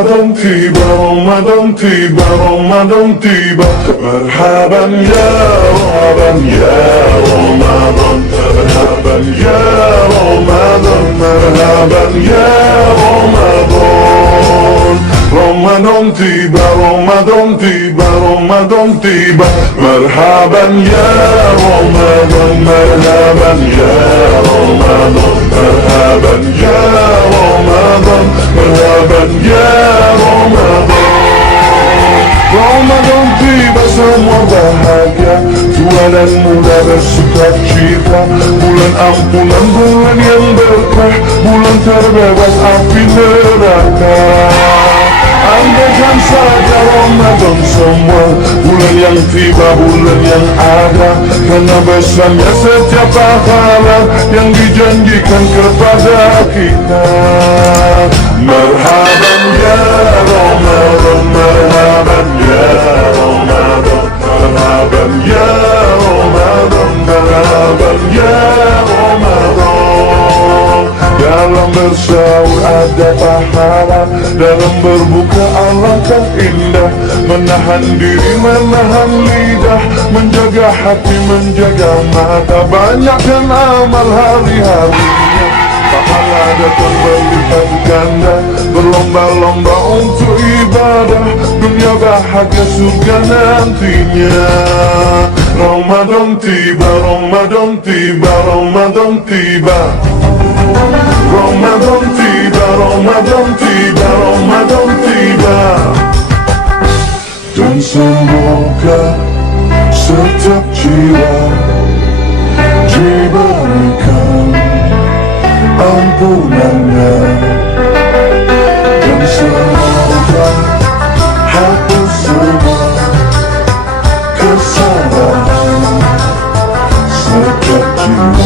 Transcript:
Ramadan tiba, Ramadan tiba, Ramadan tiba. Marhaban ya Ramadan, ya Ramadan. Marhaban ya Ramadan, marhaban ya Ramadan. Ramadan tiba, Ramadan tiba, Ramadan tiba. Marhaban ya Ramadan, marhaban ya Ramadan. Marhaban ya Ramadan, marhaban ya Ramadan. Ramadan tiba semua bahagia, tua dan muda bersuka cita. Bulan ampunan, bulan yang berkah, bulan terbebas api neraka. Andaikan saja Ramadan semua, bulan yang tiba, bulan yang ada, karena besarnya setiap pahala yang dijanjikan kepada kita. Marhaban ya Ramadan, marhaban ya Ramadan. Marhaban ya Ramadan, marhaban ya Ramadan. Dalam bersahur ada pahala, dalam berbuka alangkah indah. Menahan diri, menahan lidah, menjaga hati, menjaga mata. Banyakkan amal hari-harinya, pahala datang berlipat ganda. Berlomba-lomba untuk ibadah, dunia bahagia surga nantinya. Ramadan tiba, Ramadan tiba, Ramadan tiba. Ramadan tiba, Ramadan tiba, Ramadan tiba. Dan semoga setiap jiwa diberikan ampunannya. Dan semoga hapus semua kesalahan setiap jiwa.